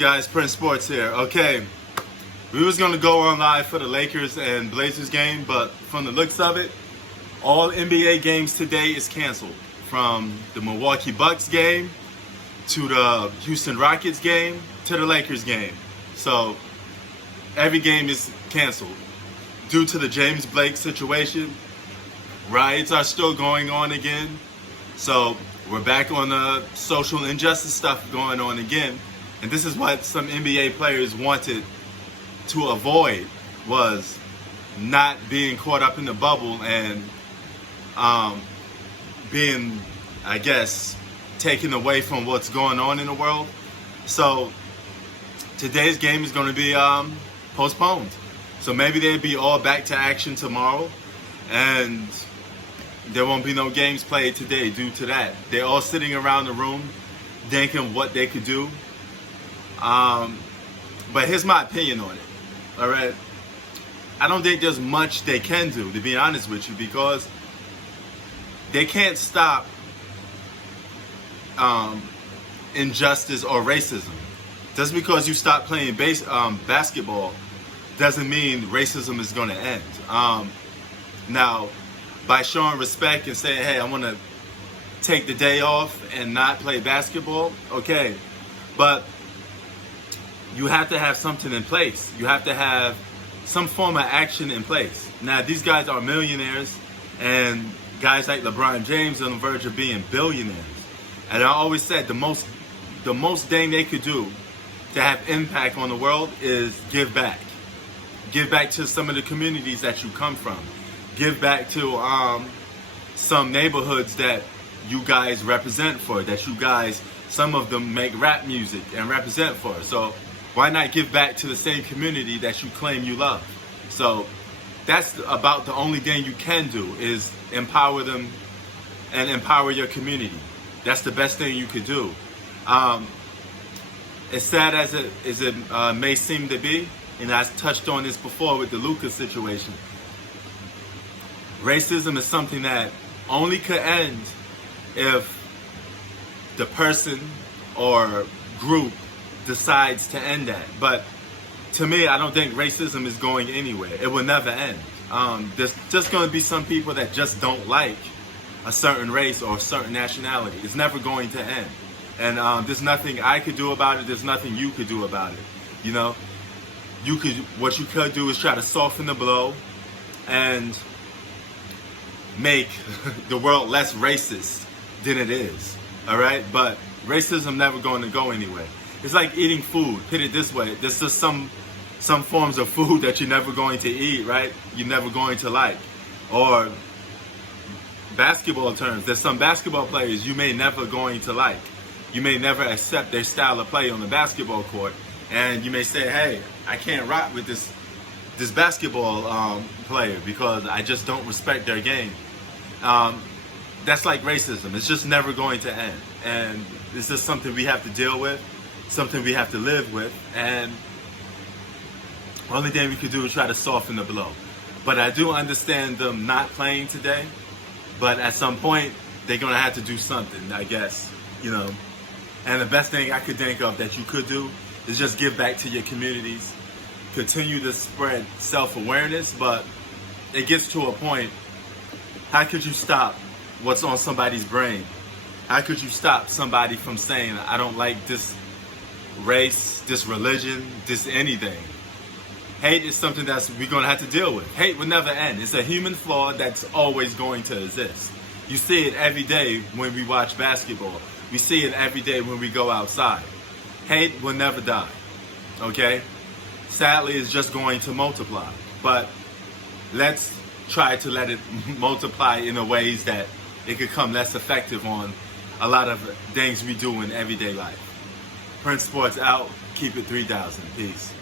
guys? Prince Sports here. Okay, we was gonna go on live for the Lakers and Blazers game, but from the looks of it, all NBA games today is canceled. From the Milwaukee Bucks game to the Houston Rockets game to the Lakers game. So every game is canceled due to the James Blake situation. Riots are still going on again. So we're back on the social injustice stuff going on again. And this is what some NBA players wanted to avoid, was not being caught up in the bubble and being, I guess, taken away from what's going on in the world. So today's game is going to be postponed. So maybe they'll be all back to action tomorrow, and there won't be no games played today due to that. They're all sitting around the room thinking what they could do. But here's my opinion on it. All right, I don't think there's much they can do, to be honest with you, because they can't stop injustice or racism. Just because you stop playing basketball doesn't mean racism is going to end. Now, by showing respect and saying, hey, I want to take the day off and not play basketball, okay, but you have to have something in place. You have to have some form of action in place. Now, these guys are millionaires, and guys like LeBron James are on the verge of being billionaires. And I always said the most thing they could do to have impact on the world is give back. Give back to some of the communities that you come from. Give back to some neighborhoods that you guys represent for, that you guys, some of them make rap music and represent for. So why not give back to the same community that you claim you love? So that's about the only thing you can do, is empower them and empower your community. That's the best thing you could do. As sad as it may seem to be, and I touched on this before with the Lucas situation, racism is something that only could end if the person or group decides to end that. But to me, I don't think racism is going anywhere. It will never end. There's just going to be some people that just don't like a certain race or a certain nationality. It's never going to end. And there's nothing I could do about it. There's nothing you could do about it. You know, what you could do is try to soften the blow and make the world less racist than it is. All right, but racism never going to go anywhere. It's like eating food. Put it this way: there's just some forms of food that you're never going to eat, right? You're never going to like. Or basketball terms, there's some basketball players you may never going to like. You may never accept their style of play on the basketball court, and you may say, "Hey, I can't rock with this basketball player because I just don't respect their game." That's like racism. It's just never going to end, and it's just something we have to deal with, something we have to live with, and the only thing we could do is try to soften the blow. But I do understand them not playing today, but at some point they're gonna have to do something, I guess, you know. And the best thing I could think of that you could do is just give back to your communities, continue to spread self-awareness. But it gets to a point, how could you stop what's on somebody's brain? How could you stop somebody from saying, I don't like this race, this religion, this anything? Hate is something that we're going to have to deal with. Hate will never end. It's a human flaw that's always going to exist. You see it every day when we watch basketball. We see it every day when we go outside. Hate will never die, okay? Sadly, it's just going to multiply. But let's try to let it multiply in a ways that it could become less effective on a lot of things we do in everyday life. Prince Sports out. Keep it 3000. Peace.